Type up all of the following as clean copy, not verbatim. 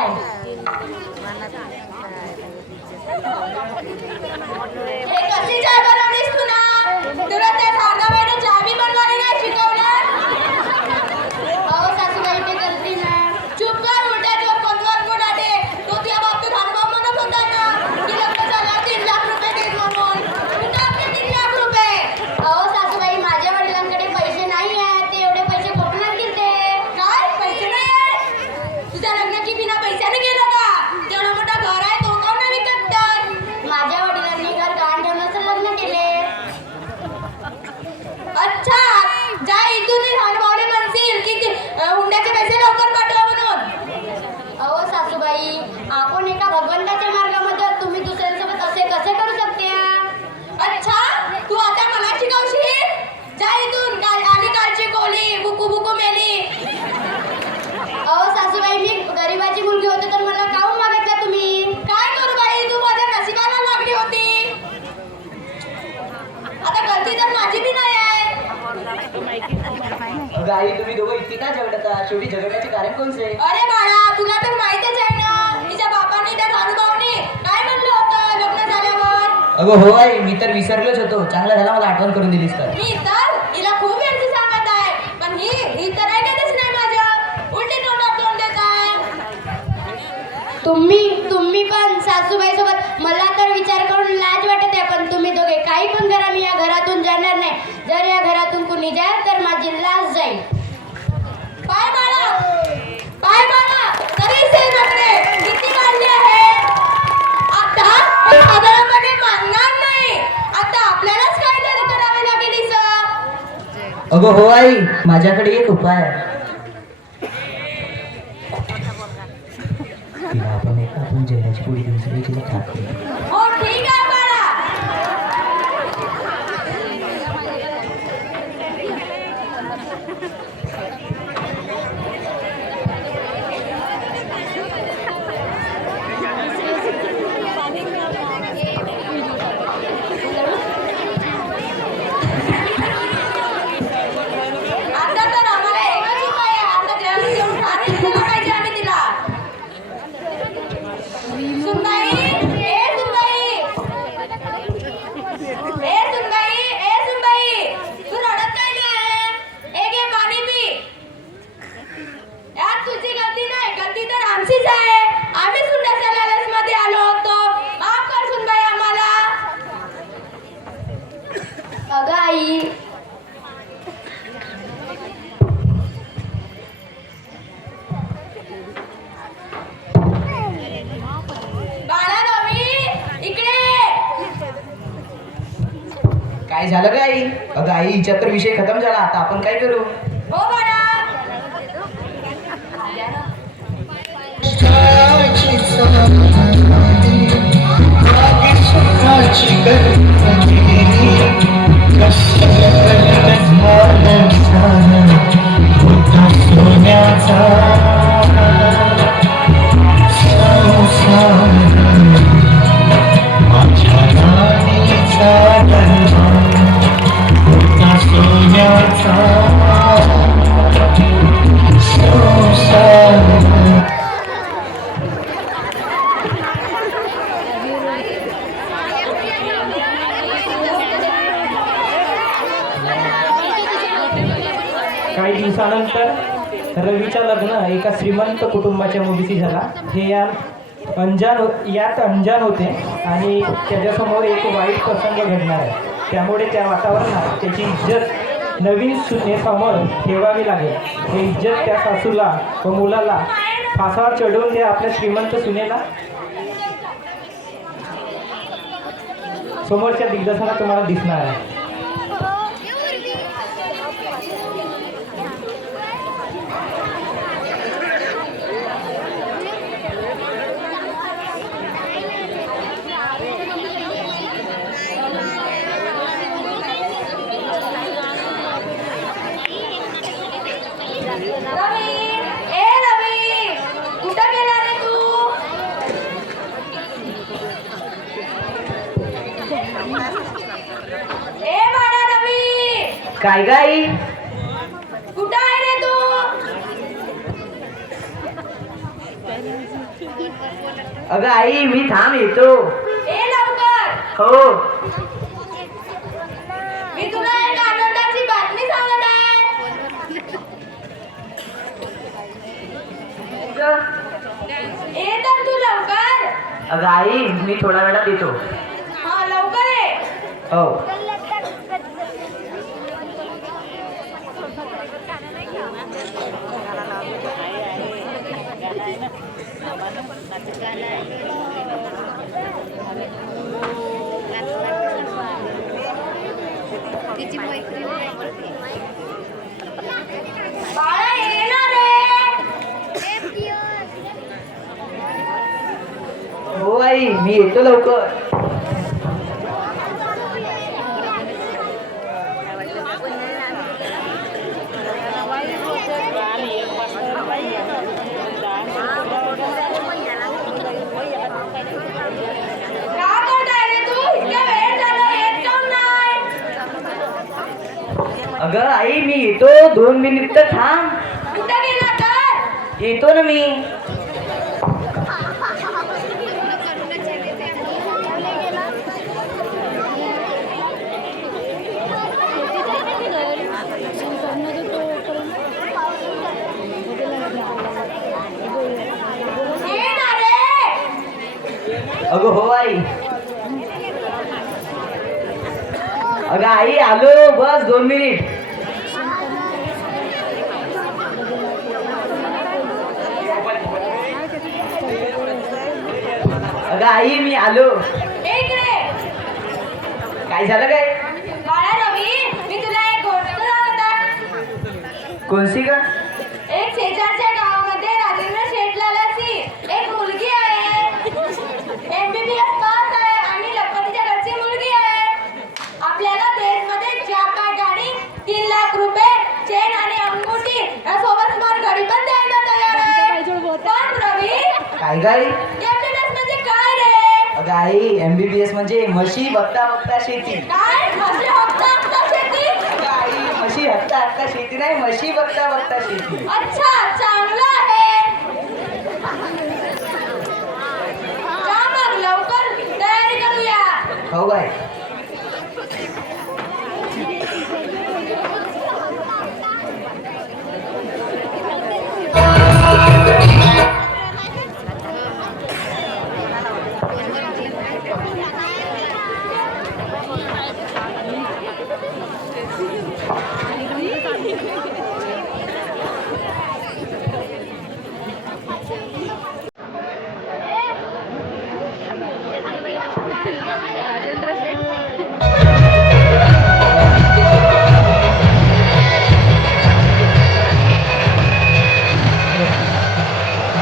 आहे. हे कशी चहा बनवलीस तू ना? तुला त्या सारगाबाईने चहा बी बनवायला नाही शिकवलं? अहो सासूबाई ते करते ना. चुप कर, उलटा जो पंगवान कोणाटे तो त्या बाबतीत अनुभव म्हणत होता ना की लग्न झाल्यावर 3 लाख रुपये देत म्हणून. कुठं आपले 3 लाख रुपये? अहो सासूबाई माझ्या वडिलांकडे पैसे नाही आहेत, ते एवढे पैसे कोकणात गेलते. काय पैसे नाही आहेत? तुझ्या लग्नाची बिना पैशाने गेलं का? तेवढा मोठा घर आहे तो काऊन नाही विकत तर? माझ्या वडिलांनी घर गहाण ठेवण्याचं लग्न केले. अच्छा, जा इथून भावने म्हणतील की हुंड्याचे पैसे लवकर पाठवा म्हणून. अहो सासूबाई, आपण एका भगवंताच्या मार्गामध्ये आहोत. तुम्ही दुसऱ्यांसोबत असे कसे करू शकते? अच्छा, तू आता मला शिकवशील? जा इथून, आली कालची कोली बुकू बुकू मेली. अहो सासूबाई, मी गरीबाची मुलगी होते तर मला काहून मागितलं तुम्ही? काय करू बाई, तू माझ्या नशिबाला लागली होती. आता गलती तर माझी बी नाही आहे. गाई तुम्ही दोघं इतके का झगडता? शेवटी झगडण्याचे कारण कोणते? अरे बाळा, तुला तर माहितच आहे ना, तिच्या बापाने त्या अनुभवाने काय म्हणलं होतं लग्न झाल्यावर. अगं हो आई, मी तर विसरलोच होतो. चांगलं झालं मला आठवण करून दिलीस तर. मी तर हिला खूप वेळची सांगत आहे, पण ही तर ऐकतच नाही माझं. उलटी तोंडात तोंड देत आहे. तुम्ही पण सासूबाई सोबत मला तर विचार करून लाज वाटत आहे, पण तुम्ही दोघे काही पण करा, मी या घरातून जाणार नाही. जर या घरातून कुणी जाईल तर माझी लाज जाईल. पाय बाळा, तरी से नखरे किती काढले आहे. आता हे साधारणपणे मानणार नाही. आता आपल्यालाच काहीतरी करावे लागेल हिचं. अगं हो आई, माझ्याकडे एक उपाय आहे. तिला आपण जेवणाची पोळी देऊन सगळी तिला खाते. हो ठीक आहे बाळा. आता तर आम्हाला एकच उपाय आहे. आता जेवण घेऊन खाली दिलं पाहिजे आम्ही तिला. सुनबाई, ए सुनबाई, तू रडत काय आहे? ए घे पाणी पी. यात तुझी गलती नाही, गलती तर आमचीच आहे. आम्ही सुंदरच्या लालचमध्ये आलो होतो. माफ कर सुनबाई आम्हाला. अगं आई, बाळा रवी, इकडे ये. काय झालं का आई? अगं आई, हिच्यात तर विषय खतम झाला. आता आपण काय करू? हो बाळा. काही दिवसानंतर रवीचा लग्न एका श्रीमंत कुटुंबाच्या मुलीशी झाला. हे यात अंजान होते आणि त्याच्यासमोर एक वाईट प्रसंग घडणार आहे. त्यामुळे त्या वातावरणात त्याची इज्जत नवीन सुनेसमोर ठेवावी लागेल. हे इज्जत त्या सासूला व मुलाला फासावर चढवून द्या आपल्या श्रीमंत सुनेला. समोरच्या दिग्दर्शनात तुम्हाला दिसणार आहे. रवी, कुठं गेला रे तू? ए बाळा रवी, काय गाई? कुठं आहे रे तू? अगं आई मी थांब येतो. ए लवकर, हो. मी तुला एक आनंदाची बातमी सांगत आहे. ये तर तू लवकर. अगं आई मी थोड्या वेळात येतो. हा लवकर ये. हो. बाळा ये ना रे. हो आई मी येतो लवकर. का करताय रे तू? इतका वेळ झाला येत काहून नाही? अगं आई मी येतो 2 मिनिट तर थांब. कुठं गेला तर? येतो ना मी. ये ना रे. अगं हो आई. अगं आई आलो बस 2 मिनिट. अगं आई मी आलो. ए इकडे. काय झालं काय? बाळा रवी, मी तुला एक गोष्ट सांगत आहे. कोणसी का? एक शेजारच्या गावामध्ये राजेंद्र शेटलालाची एक मुलगी आहे. MBBS पास आहे आणि लखपतीच्या घरची मुलगी आहे. आपल्याला देशमध्ये जॅकपॉट गाडी 3 लाख रुपये चेन आणि अंगुठी यासोबत स्मार्ट घडी पण द्यायला तयार आहे. पण रवी, काय गाई? MBBS म्हणजे काय रे? अगं आई MBBS म्हणजे म्हशी बघता बघता शेती. काय म्हशी हप्ता शेती? अगं आई म्हशी हत्ता हत्ता शेती नाही, म्हशी बघता बघता शेती. अच्छा, चांगलं आहे. जा मग लवकर तयारी करूया. हो बाय.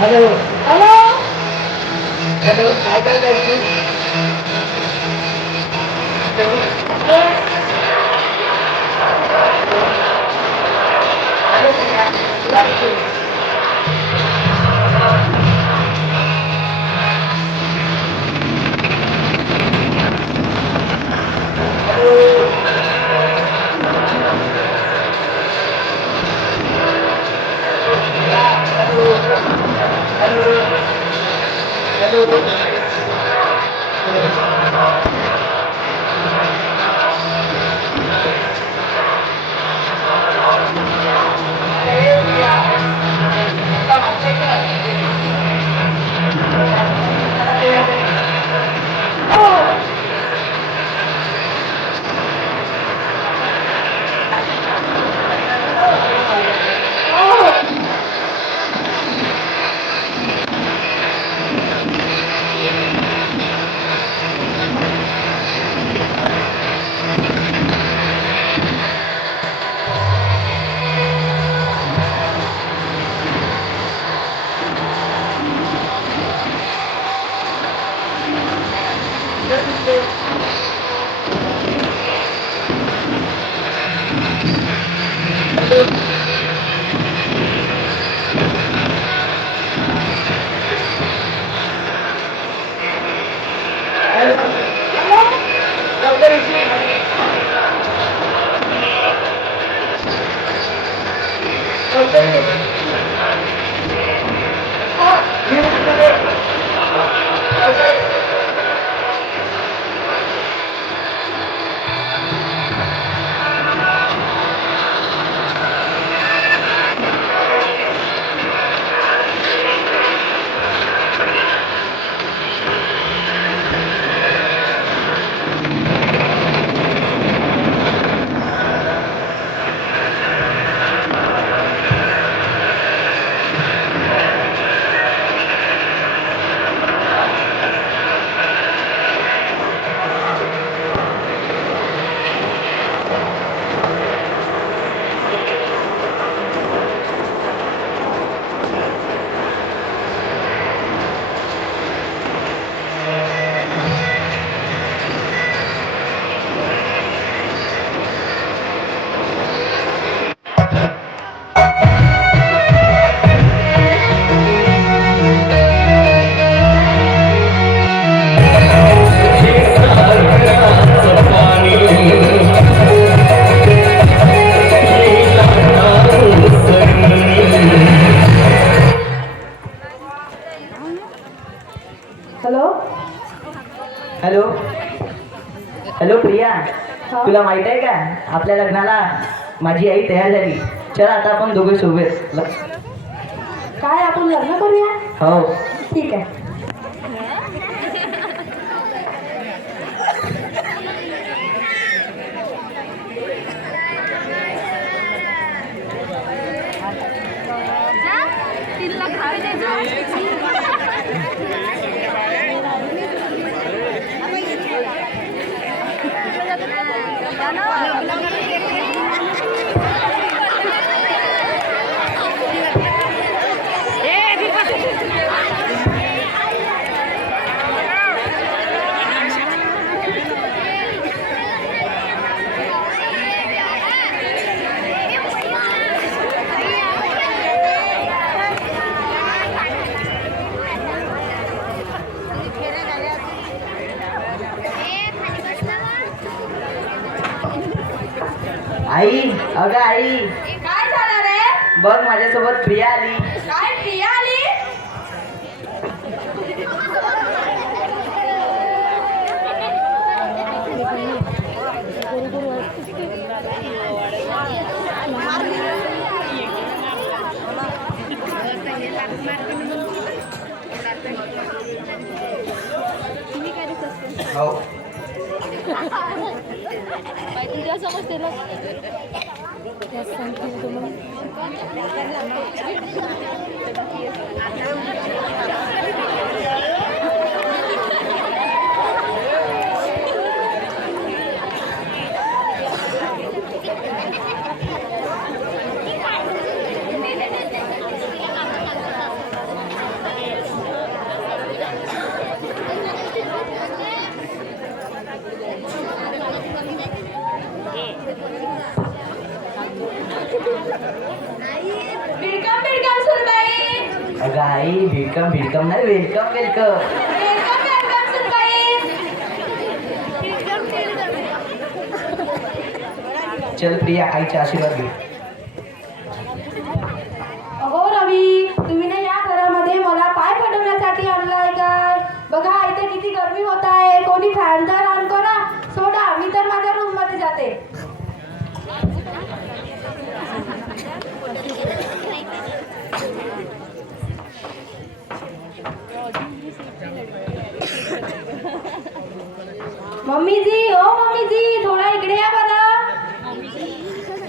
हॅलो. हॅलो. हॅलो काय करताय तू? Oh, तुला माहित आहे का आपल्या लग्नाला माझी आई तयार झाली. चल आता आपण दोघे सोबत काय आपण लग्न करूया? हो. ठीक आहे. आई, अगं आई, काय झालं रे? बघ माझ्यासोबत प्रिया आली. काय प्रिया आली? हो. बिडकम बिडकम सुनबाई. अगं आई, भिडकम भिडकम नाही, वेलकम वेलकम. बिडकम बिडकम सुनबाई. चल प्रिया, आईचा आशीर्वाद घे. अहो रवी, तुम्ही ना या घरामध्ये मला पाय पडवण्यासाठी आणलाय काय? बघा इथे किती गरमी होत आहे. कोणी फॅन तर ऑन करा. सोडा, मी तर माझ्या रूम मध्ये जाते. मम्मीजी, ओ मम्मीजी, थोडा इकडे या बरं.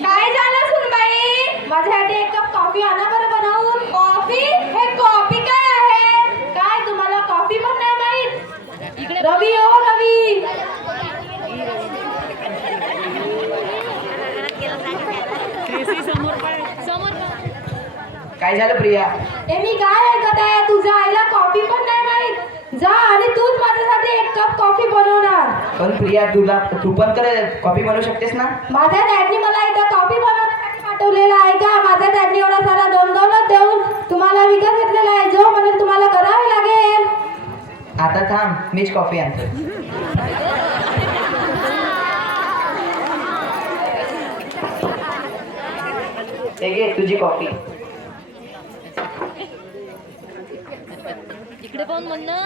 काय झालं सुनबाई? माझ्यासाठी एक कप कॉफी आणा बरं बनवून. कॉफी? हे कॉफी काय आहे? काय तुम्हाला कॉफी पण नाही माहित? रवी, ओ रवी. काय झालं प्रिया? हे मी काय ऐकत आहे? तुझ्या आईला कॉफी पण नाही माहित. जा आणि तूच माझ्यासाठी एक कप कॉफी बनवणार. पण प्रिया, तू पण तर कॉफी बनवू शकतेस ना? माझ्या डॅडनी मला इथं कॉफी बनवण्यासाठी पाठवलेलं आहे का? माझ्या डॅडनी एवढा सारा दौलत देऊन तुम्हाला विकत घेतलेला आहे. जो म्हणेल तुम्हाला करावे लागेल. आता थांब, मीच कॉफी आणतो. हे घे तुझी कॉफी. इकडे पाहून म्हण ना.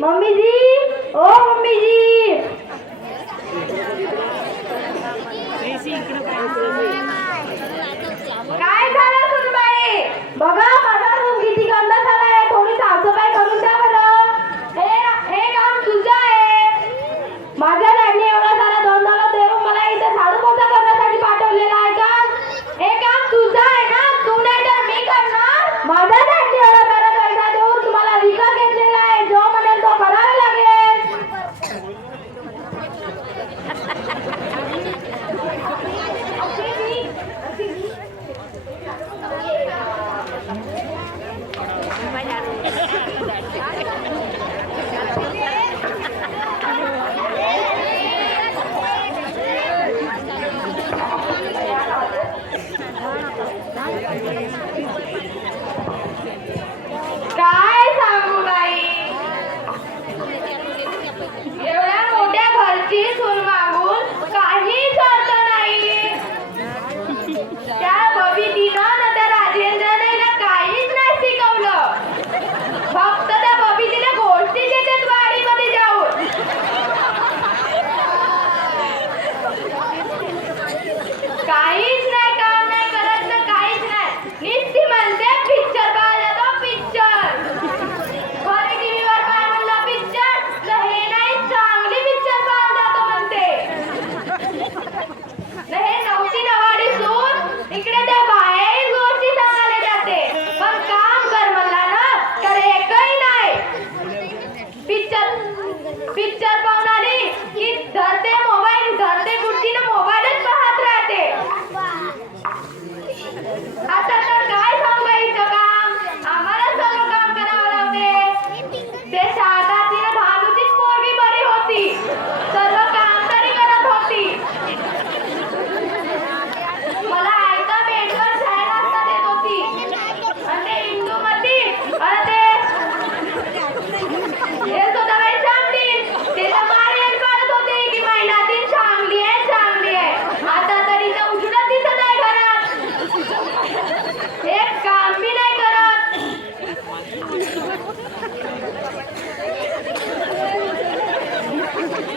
मम्मीजी, ओ मम्मीजी. काय झालं सुनबाई? बघा माझा रूम किती गंद झालाय. थोडी साफसफाई करून द्या बरं. हे काम तुझं आहे. माझ्या डॅडनी एवढा सारा दौलत देऊन मला इथे झाडू पोछा करण्यासाठी पाठवलेला आहे का? हे काम तुझं आहे ना? तू नाही तर मी करणार. माझ्या डॅडनी एवढा सारा पैसा देऊन तुम्हाला विकत घेतलेला आहे. जो म्हणेल तो करावा लागेल. काहीच नाही, काम नाही करत ना काहीच नाही. नुसती म्हणते पिक्चर पाहायला तो पिक्चर. घरी टीव्हीवर काय म्हणलं पिक्चर, तर हे नाही चांगली पिक्चर पाहायला जातो म्हणते. तर हे नवती नवाडी सून इकडे त्या बाहेर गोष्टी सांगायला जाते. पण काम कर म्हणला ना तर एकही नाही. पिक्चर पाहून आली की धरते मोबाईल, धरते खुर्चीनं मोबाईलच पाहत राहते. आता तर काय सांगू हिचं काम, आम्हाला सगळं काम करावं लागते. ते शारदा तिने भानूचीच पोरगी बरी होती, सर्व काम तरी करत होती. मला आयता बेडवर जायला असता देत होती. आणि ते इंदुमती आणि ते हे स्वतःबाई सांगतील ते तर मारेल पाडत होते की महिन्यातील चांगली आहे चांगली आहे. आता तरी तर उजडत दिसत आहे घरात, एक काम बी नाही करत.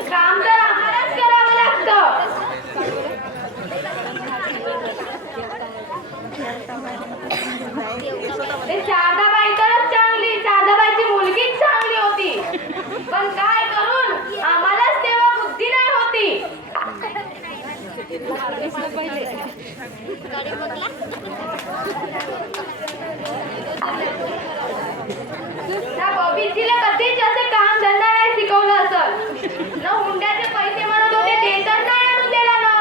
काम तर आम्हालाच करावं लागतं. ते शारदाबाई तरच चांगली, शारदाबाईची मुलगीच चांगली होती. पण काय करून आम्हालाच तेव्हा बुद्धी नाही होती. त्या बबीचीला कधीच असे काम धंदा नाही शिकवलं असं. न हुंड्याचे पैसे म्हणत होते ते तर नाही आणून दिला ना.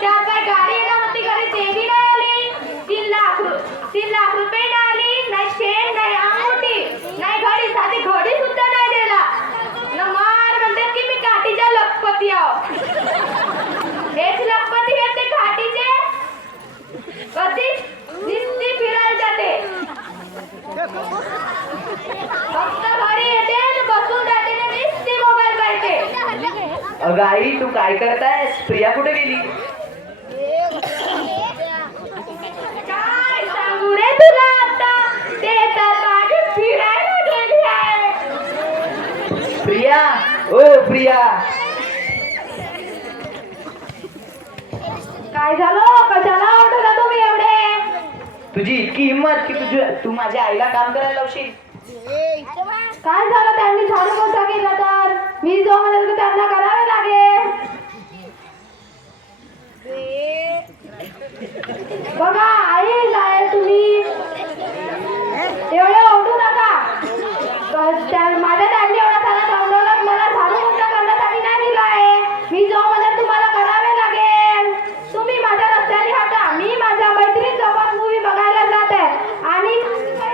त्यात काय गाडी येणार होती घरी ते बी नाही आली. 3 लाख रुपये नाही आली, नाही चेन नाही अंगठी नाही घडी, साधी घडी सुद्धा नाही दिला. न मार म्हणतात की मी काठीच्या लखपती आहो. हेच लखपती आहेत ते काठीचे. कधीच नुसती फिरायला जाते, फक्त घरी येते आणि बसून राहते आणि नुसती मोबाईल पाहते. अगं आई तू काय करतायस? प्रिया कुठे गेली? काय सांगू रे तुला आता, ते तर मागे फिरायला गेली आहे. प्रिया, ओ प्रिया. काय झालं, कशाला ओरडला तुम्ही एवढे? तुझी इतकी हिंमत की तू माझ्या आईला काम करायला लावशील? काय झालं, त्यांनी झाडू पोछा केला तर मी जो म्हणेल तर त्यांना करावे लागेल. बघा आई काय तुम्ही एवढे ओरडू नका. माझ्या त्यांनी एवढा सारा समजवलं, मला झाडू पोछा करण्यासाठी नाही दिला आहे. मी जो म्हणेल तुम्हाला करावे लागेल. तुम्ही माझ्या रस्त्याने हाता, मी माझ्या मैत्रिणीसोबत मूवी बघायला जाते आणि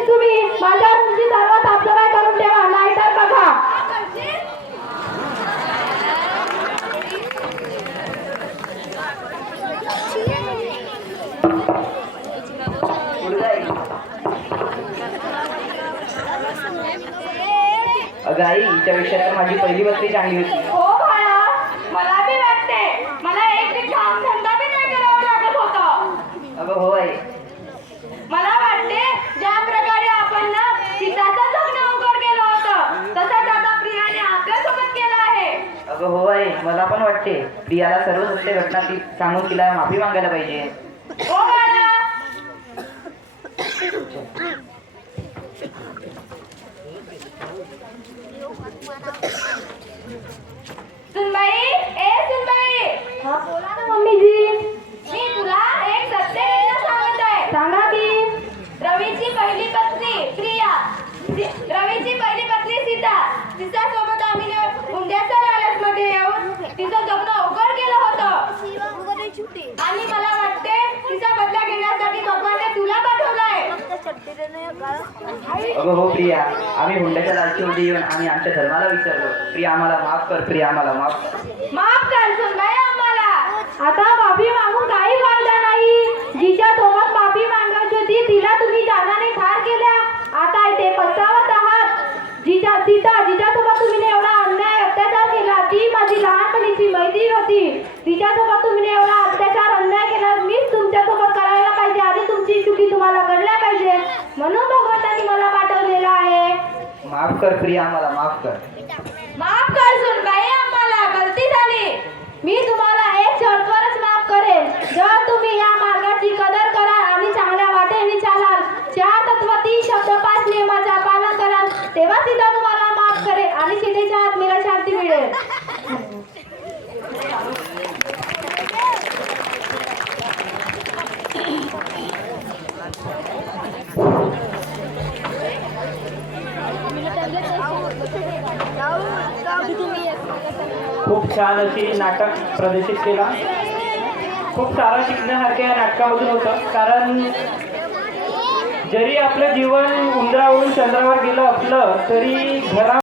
तुम्ही माझ्या रूमची सर्व साफसफाई करून ठेवा, नाहीतर बघा. पुढे जा आई. अगं आई हिच्यापेक्षा तर माझी पहिली बत्ती चांगली होती. हो बाळा, मला बी वाटते. मला एक बी काम धंदा बी नाही करावा लागत होता. अगं हो आई. मला वाटते ज्या प्रकारे आपण ना सीताचं लग्न अवघड केलं होतं तसंच आता प्रियाने आपल्यासोबत केलं आहे. अगं हो आई, मला पण वाटते प्रियाला सर्व सत्य घटना सांगून तिला माफी मागायला पाहिजे. हो बाळा. सुनबाई, ए सुनबाई. हा बोला ना मम्मीजी. मी तुला एक सत्य घटना सांगत आहे. सांगा की. रवीची पहिली पत्नी प्रिया, रवीची पहिली पत्नी सीता, तिच्यासोबत आम्ही हुंड्याच्या लालचमध्ये येऊन तिचं जगणं अवघड केलं होतं. आणि मला वाटते तिचा बदला घेण्यासाठी भगवानने तुला पाठवलंय. अगं हो प्रिया, आम्ही हुंड्याच्या लालचीमध्ये येऊन आम्ही आमच्या धर्माला विसरलो. प्रिया आम्हाला माफ कर, प्रिया आम्हाला माफ कर. माफ कर सुनबाई आम्हाला. आता माफी मागून काही फायदा नाही. जिच्या सोबत माफी मागायची होती तिला तुम्ही जाण्याने ठार केल्या. आता इथे पछतावत आहात. जिच्यासोबत तुम्ही एवढा अन्याय अत्याचार केला, ती माझी लहानपणीची मैत्रीण होती. तिच्यासोबत तुम्ही एवढा अत्याचार अन्याय केला, मीच तुमच्यासोबत करायला पाहिजे. आधी तुमची चुकी तुम्हाला कळल्या पाहिजे, म्हणून भगवंतानी मला पाठवलेलं आहे. माफ कर प्रिया, आम्हाला माफ कर. माफ कर सुनबाई आम्हाला, गलती झाली. मी तुम्हाला एक शर्तवरच माफ करेन, जर तुम्ही या खूप छान अशी नाटक प्रदर्शित केला. खूप सारं शिकण्यासारखं या नाटकामधून होतं. कारण जरी आपलं जीवन उंदरावरून चंद्रावर गेलं असलं तरी घरा